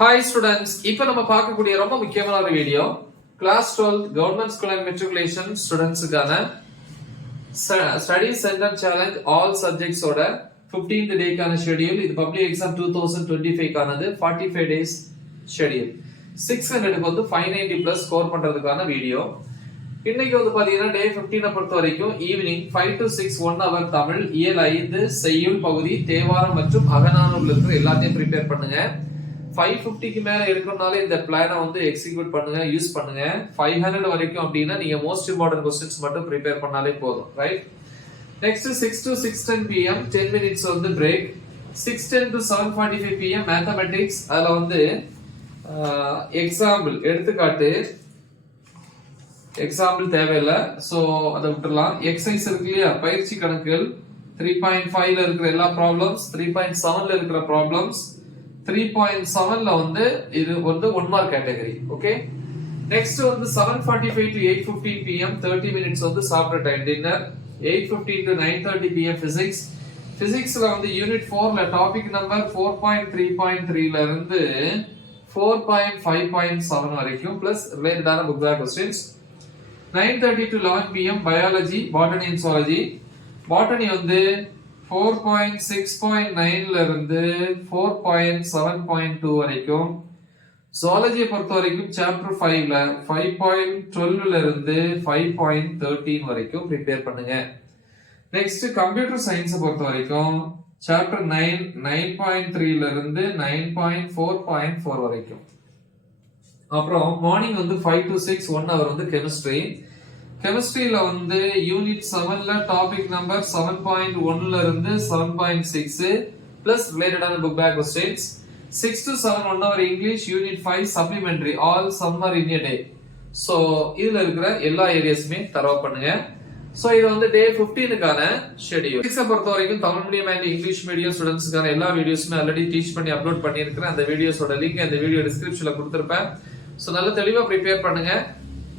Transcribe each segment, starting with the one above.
Hi students, இப்போ நம்ம பார்க்கக்கூடிய ரொம்ப முக்கியமான ஒரு video class 12 government school and matriculation ஸ்டூடெண்ட்ஸ்க்கான study centre challenge all subjects ஓட 15th டேக்கான ஷெட்யூல். இது பப்ளிக் எக்ஸாம் 2025 கானது 45 டேஸ் ஷெட்யூல். 600க்கு வந்து 590 பிளஸ் ஸ்கோர் பண்றதுக்கான வீடியோ. இன்னைக்கு வந்து பாத்தீங்கன்னா டே 15 பொறுத்த வரைக்கும் ஈவினிங் 5 to 6 1 hour தமிழ், இயல் 5 செய்யுள் பகுதி, தேவாரம் மற்றும் அகநானூர்ல இருக்கிற எல்லாத்தையும் ப்ரிப்பேர் பண்ணுங்க. 550க்கு மேல இருக்கறனால இந்த பிளானை வந்து எக்ஸிக்யூட் பண்ணுங்க, யூஸ் பண்ணுங்க. 500 வரைக்கும் அப்படினா நீங்க மோஸ்ட் இம்பார்ட்டன்ட் क्वेश्चंस மட்டும் ப்ரிப்பேர் பண்ணாலே போதும், right? Next 6 to 6:10 pm 10 minutes வந்து பிரேக். 6:10 to 7:45 pm mathematics. அதுல வந்து எக்ஸாம்பிள் எடுத்துக்காட்டு எக்ஸாம்பிள் தேவையில்ல, சோ அதை விட்டுறலாம். எக்ஸசைஸ் இருக்கு இல்லையா, பயிற்சி கணக்குகள் 3.5ல இருக்கிற எல்லா ப்ராப்ளம்ஸ், 3.7ல இருக்கிற ப்ராப்ளம்ஸ், 3.7ல வந்து இது வந்து 1 மார்க் கேட்டகரி. ஓகே, நெக்ஸ்ட் வந்து 7:45 to 8:15 pm 30 minutes வந்து சாப்பிட்ற time dinner. 8:15 to 9:30 pm physics. பிசிக்ஸ்ல வந்து யூனிட் 4ல டாபிக் நம்பர் 4.3.3ல இருந்து 4.5.7 வரைக்கும் பிளஸ் ரிலேட்டடான book back questions. 9:30 to 11 pm biology, botany and zoology. Botany வந்து 4.6.9ல இருந்து 4.7.2 வரைக்கும். ஜூவாலஜியை பொறுத்த வரைக்கும் சாப்டர் 5ல 5.12ல இருந்து 5.13 வரைக்கும் ப்ரிப்பேர் பண்ணுங்க. நெக்ஸ்ட் கம்ப்யூட்டர் சயின்ஸ் பொறுத்த வரைக்கும் சாப்டர் 9 9.3ல இருந்து 9.4.4 வரைக்கும். அப்புறம் மார்னிங் வந்து 5 to 6 1 hour வந்து கெமிஸ்ட்ரி. கெமிஸ்ட்ரியில வந்து யூனிட் 7ல டாபிக் நம்பர் 7.1ல இருந்து 7.6 பிளஸ் ரிலேட்டடான book back questions. 6 to 7 1 hour English, unit 5 supplementary, all summer in a day. So இதுல இருக்கிற எல்லா ஏரியாஸுமே தரவு பண்ணுங்க. சோ இது வந்து டே 15க்கான ஷெட்யூல். 6 பொறுத்த வரைக்கும் Tamil medium and English medium ஸ்டூடெண்ட்ஸ்க்கான எல்லா வீடியோஸுமே ஆல்ரெடி டீச் பண்ணி அப்லோட் பண்ணியிருக்கிறேன். அந்த வீடியோஸோட லிங்க் இந்த வீடியோ டிஸ்கிரிப்ஷன்ல கொடுத்திருப்பேன். சோ நல்ல தெளிவா ப்ரிப்பேர் பண்ணுங்க.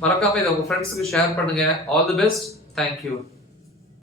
மறக்காம இதை உங்க ஃப்ரெண்ட்ஸ்க்கு ஷேர் பண்ணுங்க. All the best. தேங்க்யூ.